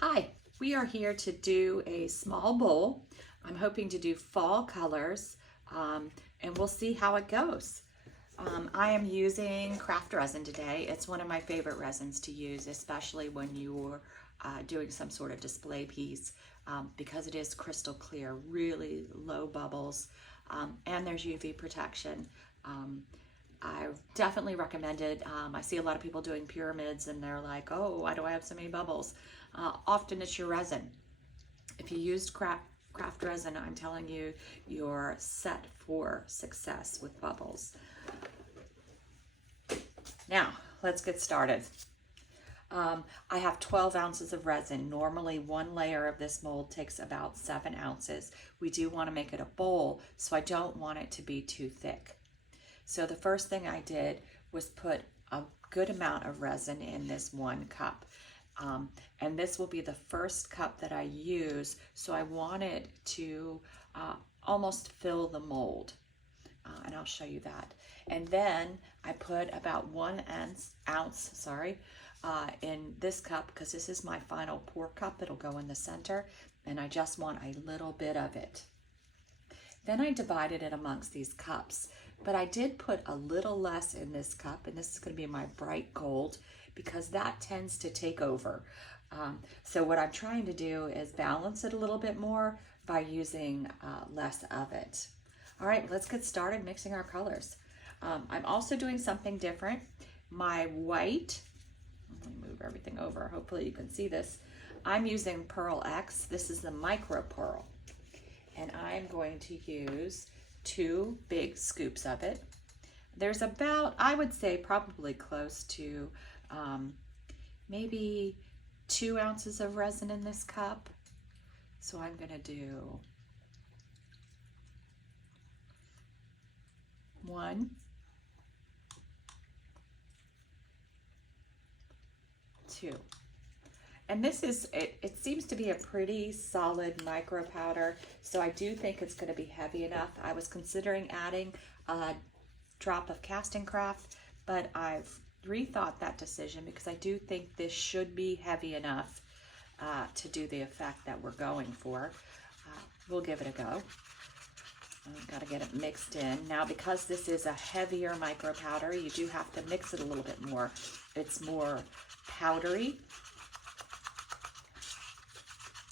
Hi, we are here to do a small bowl. I'm hoping to do fall colors and we'll see how it goes. I am using craft resin today. It's one of my favorite resins to use, especially when you're doing some sort of display piece because it is crystal clear, really low bubbles, and there's UV protection. I definitely recommend it. I see a lot of people doing pyramids and they're like, oh, why do I have so many bubbles? Often it's your resin. If you used craft resin, I'm telling you, you're set for success with bubbles. Now, let's get started. I have 12 ounces of resin. Normally, one layer of this mold takes about 7 ounces. We do want to make it a bowl, so I don't want it to be too thick. So the first thing I did was put a good amount of resin in this 1 cup. And this will be the first cup that I use, so I want it to almost fill the mold. And I'll show you that. And then I put about 1 ounce, in this cup because this is my final pour cup. It'll go in the center, and I just want a little bit of it. Then I divided it amongst these cups, but I did put a little less in this cup, and this is going to be my bright gold because that tends to take over. So what I'm trying to do is balance it a little bit more by using less of it. All right, let's get started mixing our colors. I'm also doing something different. My white, let me move everything over, hopefully you can see this. I'm using Pearl X. This is the micro pearl. And I'm going to use 2 big scoops of it. There's about, I would say probably close to maybe 2 ounces of resin in this cup. So I'm gonna do 1, 2. And this is, it seems to be a pretty solid micro powder, so I do think it's going to be heavy enough. I was considering adding a drop of casting craft, but I've rethought that decision because I do think this should be heavy enough to do the effect that we're going for. We'll give it a go. I've got to get it mixed in. Now, because this is a heavier micro powder, you do have to mix it a little bit more. It's more powdery.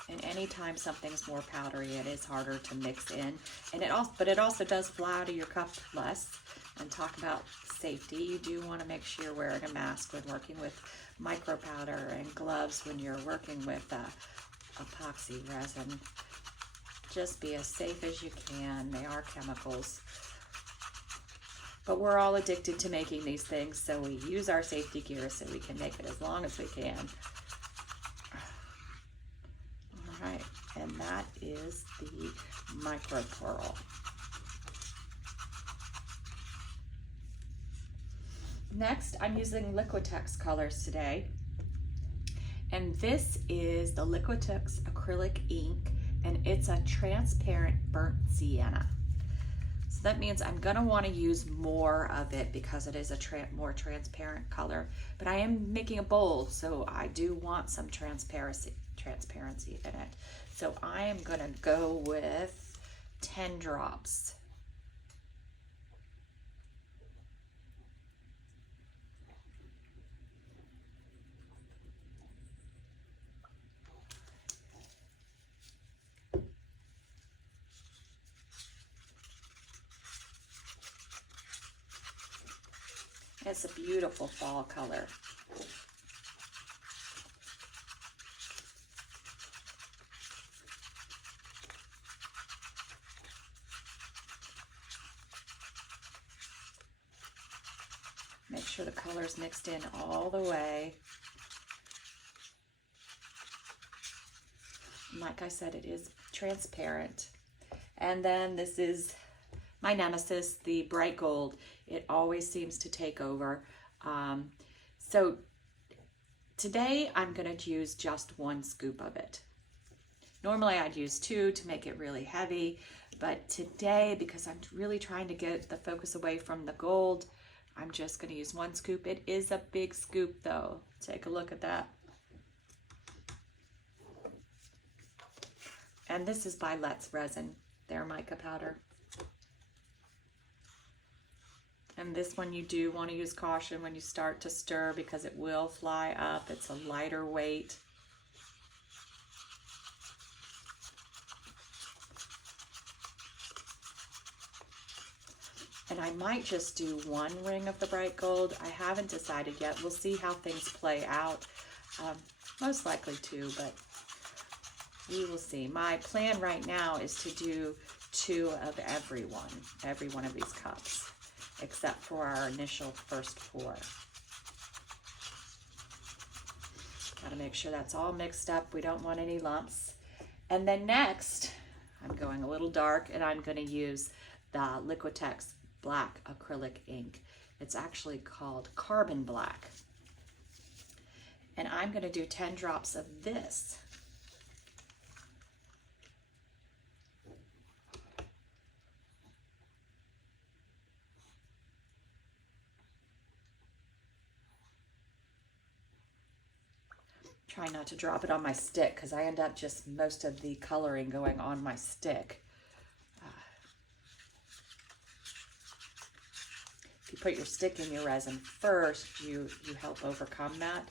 And anytime something's more powdery, it is harder to mix in. And it also does fly out of your cup less. And talk about safety, you do want to make sure you're wearing a mask when working with micro powder and gloves when you're working with epoxy resin. Just be as safe as you can. They are chemicals. But we're all addicted to making these things, so we use our safety gear so we can make it as long as we can. Right, and that is the micro pearl. Next, I'm using Liquitex colors today. And this is the Liquitex acrylic ink, and it's a transparent burnt sienna. So that means I'm gonna wanna use more of it because it is a more transparent color, but I am making a bowl, so I do want some transparency in it. So I am gonna go with 10 drops. It's a beautiful fall color. Make sure the color's mixed in all the way. And like I said, it is transparent. And then this is my nemesis, the bright gold. It always seems to take over. So today I'm going to use just 1 scoop of it. Normally I'd use 2 to make it really heavy, but today, because I'm really trying to get the focus away from the gold, I'm just going to use 1 scoop. It is a big scoop though. Take a look at that. And this is by Let's Resin, their mica powder. And this one you do want to use caution when you start to stir because it will fly up. It's a lighter weight. And I might just do one ring of the bright gold. I haven't decided yet. We'll see how things play out. Most likely two, but we will see. My plan right now is to do 2 of every one of these cups, except for our initial first pour. Gotta make sure that's all mixed up. We don't want any lumps. And then next, I'm going a little dark, and I'm gonna use the Liquitex black acrylic ink. It's actually called Carbon Black. And I'm gonna do 10 drops of this. Try not to drop it on my stick because I end up just most of the coloring going on my stick. If you put your stick in your resin first, you help overcome that.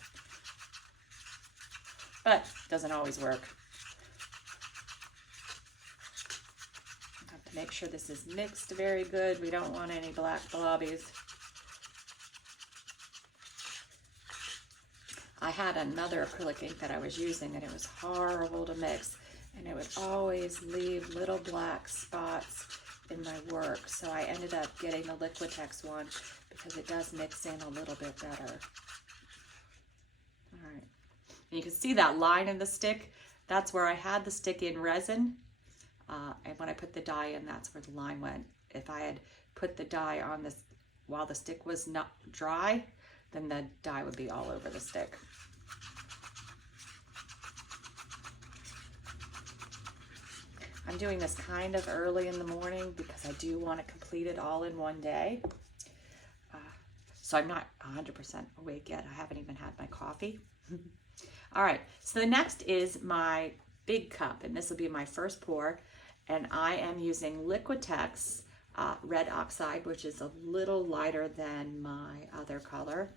But it doesn't always work. I have to make sure this is mixed very good. We don't want any black blobbies. I had another acrylic ink that I was using and it was horrible to mix, and it would always leave little black spots in my work. So I ended up getting the Liquitex one because it does mix in a little bit better. All right. And you can see that line in the stick. That's where I had the stick in resin. And when I put the dye in, that's where the line went. If I had put the dye on this while the stick was not dry, then the dye would be all over the stick. I'm doing this kind of early in the morning because I do want to complete it all in one day. So I'm not 100% awake yet. I haven't even had my coffee. All right, so the next is my big cup, and this will be my first pour. And I am using Liquitex Red Oxide, which is a little lighter than my other color.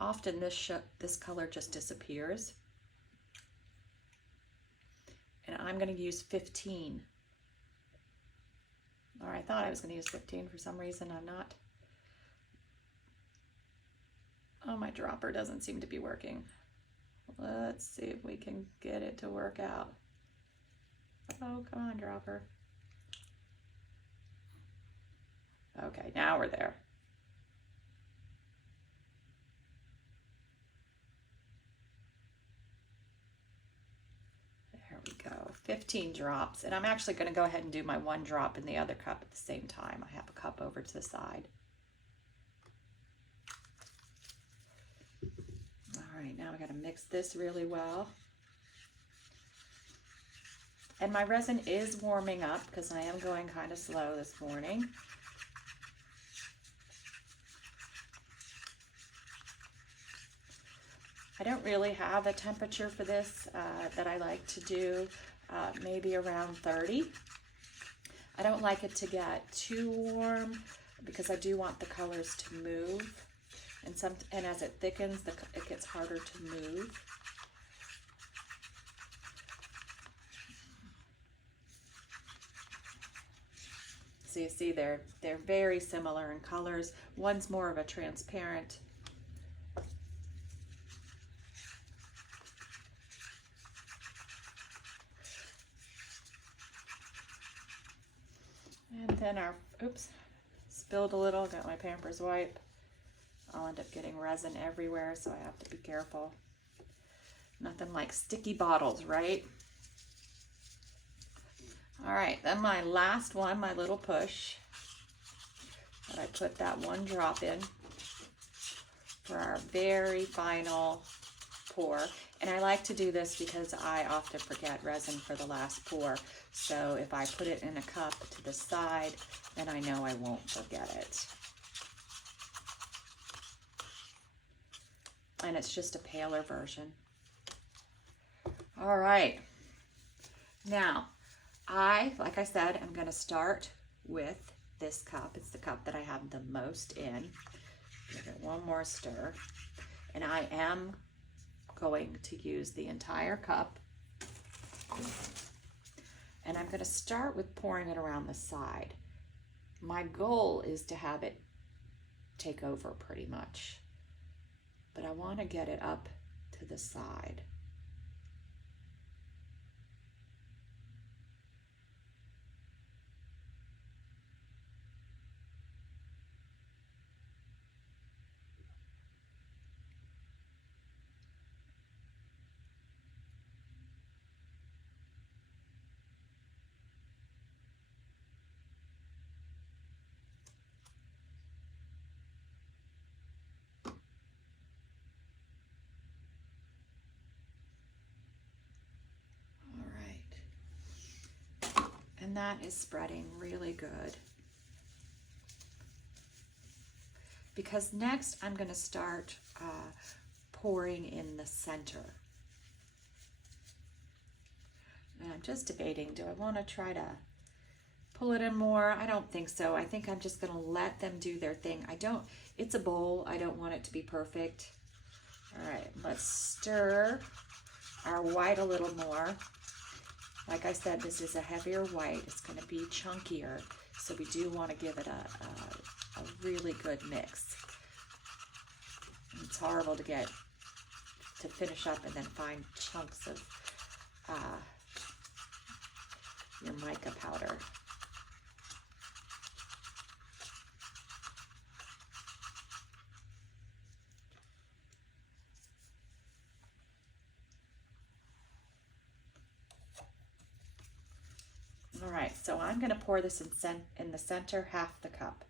Often this color just disappears. And I'm going to use 15. Or I thought I was going to use 15 for some reason. I'm not. Oh, my dropper doesn't seem to be working. Let's see if we can get it to work out. Oh, come on, dropper. Okay, now we're there. There we go, 15 drops. And I'm actually going to go ahead and do my 1 drop in the other cup at the same time. I have a cup over to the side. All right, now I got to mix this really well. And my resin is warming up because I am going kind of slow this morning. I don't really have a temperature for this that I like to do, maybe around 30. I don't like it to get too warm because I do want the colors to move. And as it thickens, it gets harder to move. So you see they're very similar in colors. One's more of a transparent. And then oops, spilled a little, got my Pampers wipe. I'll end up getting resin everywhere, so I have to be careful. Nothing like sticky bottles, right? All right, then my last one, my little push, that I put that 1 drop in for our very final pour. And I like to do this because I often forget resin for the last pour. So if I put it in a cup to the side, then I know I won't forget it. And it's just a paler version. All right. Now, like I said, I'm going to start with this cup. It's the cup that I have the most in. Give it one more stir. And I am going to use the entire cup. And I'm going to start with pouring it around the side. My goal is to have it take over pretty much, but I want to get it up to the side. And that is spreading really good. Because next I'm going to start pouring in the center. And I'm just debating, do I want to try to pull it in more? I don't think so. I think I'm just going to let them do their thing. It's a bowl. I don't want it to be perfect. All right, let's stir our white a little more. Like I said, this is a heavier white. It's going to be chunkier, so we do want to give it a really good mix. It's horrible to finish up and then find chunks of your mica powder. All right, so I'm going to pour this in the center, half the cup.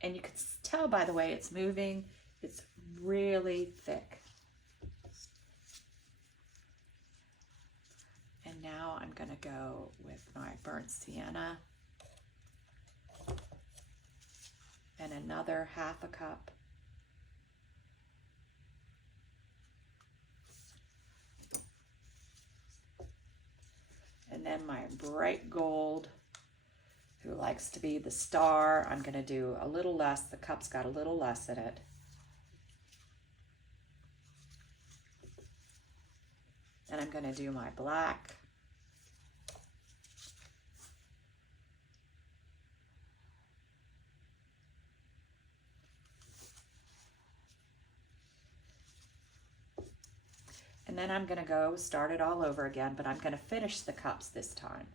And you can tell by the way it's moving, it's really thick. And now I'm going to go with my burnt sienna and another half a cup. And then my bright gold, who likes to be the star, I'm going to do a little less. The cup's got a little less in it. And I'm going to do my black. And then I'm going to go start it all over again, but I'm going to finish the cups this time.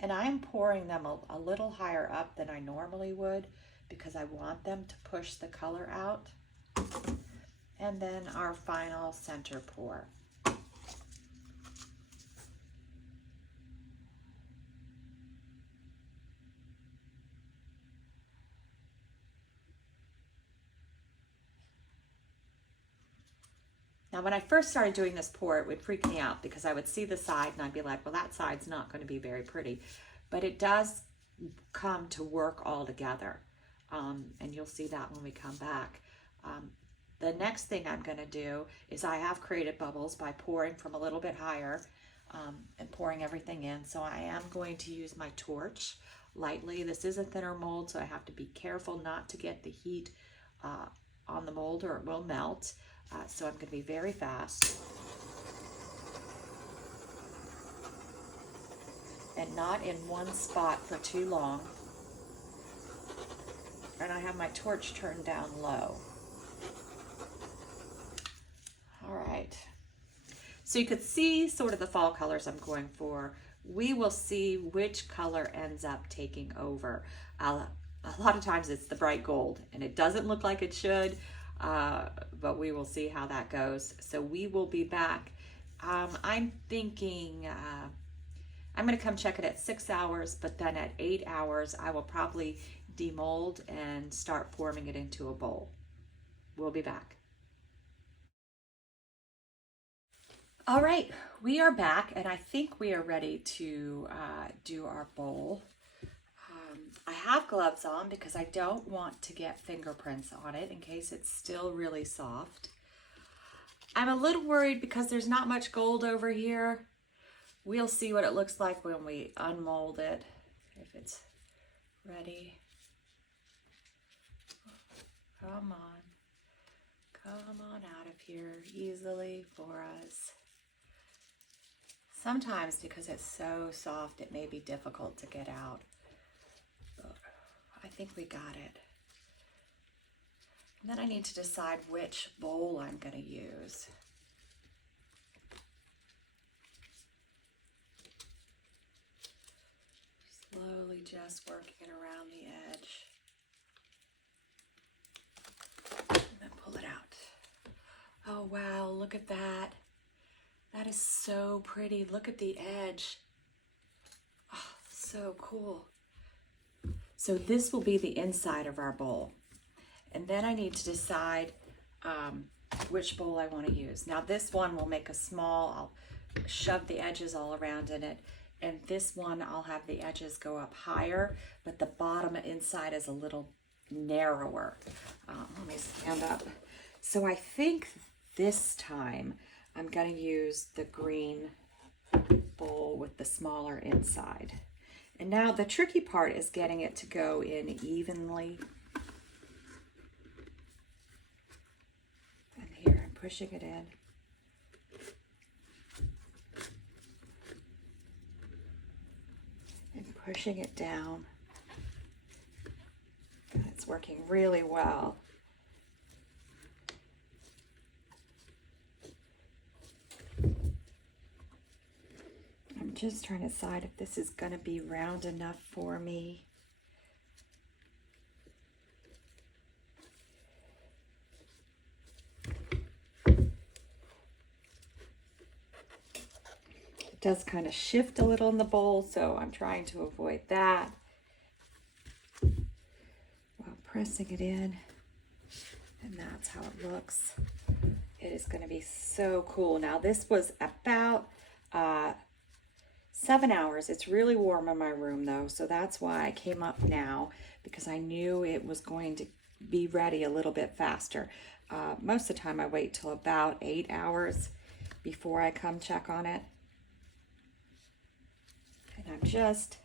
And I'm pouring them a little higher up than I normally would because I want them to push the color out. And then our final center pour. Now, when I first started doing this pour, it would freak me out because I would see the side and I'd be like, well, that side's not going to be very pretty. But it does come to work all together. And you'll see that when we come back. The next thing I'm going to do is I have created bubbles by pouring from a little bit higher and pouring everything in. So I am going to use my torch lightly. This is a thinner mold, so I have to be careful not to get the heat on the mold or it will melt. So I'm going to be very fast and not in one spot for too long. And I have my torch turned down low. All right. right. So you could see sort of the fall colors I'm going for. We will see which color ends up taking over. A lot of times it's the bright gold, and it doesn't look like it should, but we will see how that goes. So we will be back. I'm thinking I'm going to come check it at 6 hours, but then at 8 hours I will probably demold and start forming it into a bowl. We'll be back. All right, we are back, and I think we are ready to do our bowl. I have gloves on because I don't want to get fingerprints on it in case it's still really soft. I'm a little worried because there's not much gold over here. We'll see what it looks like when we unmold it, if it's ready. Come on. Come on out of here easily for us. Sometimes because it's so soft, it may be difficult to get out. But I think we got it. And then I need to decide which bowl I'm going to use. Slowly just working it around the edge. And then pull it out. Oh wow, look at that. That is so pretty. Look at the edge. Oh, so cool. So this will be the inside of our bowl. And then I need to decide which bowl I want to use. Now this one will make a small, I'll shove the edges all around in it. And this one, I'll have the edges go up higher, but the bottom inside is a little narrower. Let me stand up. So I think this time I'm going to use the green bowl with the smaller inside. And now the tricky part is getting it to go in evenly. And here I'm pushing it in. And pushing it down. And it's working really well. I'm just trying to decide if this is going to be round enough for me. It does kind of shift a little in the bowl, so I'm trying to avoid that while pressing it in. And that's how it looks. It is going to be so cool. Now this was about 7 hours. It's really warm in my room though, so that's why I came up now, because I knew it was going to be ready a little bit faster. Most of the time I wait till about 8 hours before I come check on it. And I'm just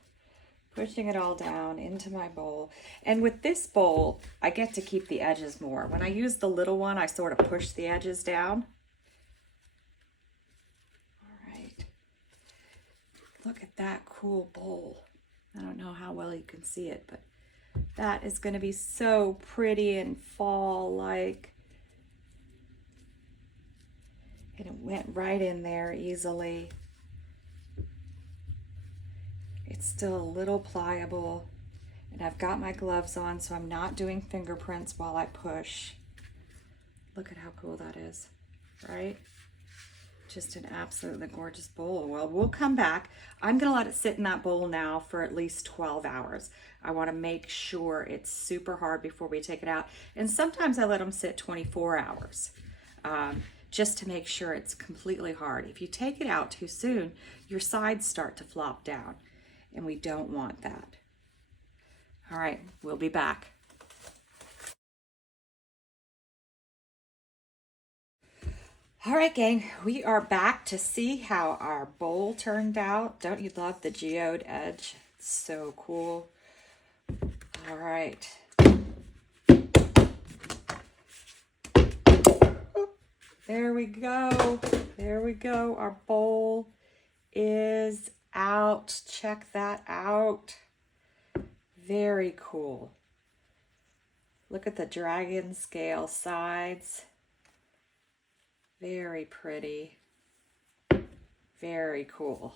pushing it all down into my bowl. And with this bowl, I get to keep the edges more. When I use the little one, I sort of push the edges down. All right. Look at that cool bowl. I don't know how well you can see it, but that is going to be so pretty and fall-like. And it went right in there easily. It's still a little pliable, and I've got my gloves on, so I'm not doing fingerprints while I push. Look at how cool that is, right? Just an absolutely gorgeous bowl. Well, we'll come back. I'm gonna let it sit in that bowl now for at least 12 hours. I wanna make sure it's super hard before we take it out. And sometimes I let them sit 24 hours. Just to make sure it's completely hard. If you take it out too soon, your sides start to flop down, and we don't want that. All right, we'll be back. All right, gang, we are back to see how our bowl turned out. Don't you love the geode edge? It's so cool. All right. There we go. There we go. Our bowl is out. Check that out. Very cool. Look at the dragon scale sides. Very pretty. Very cool.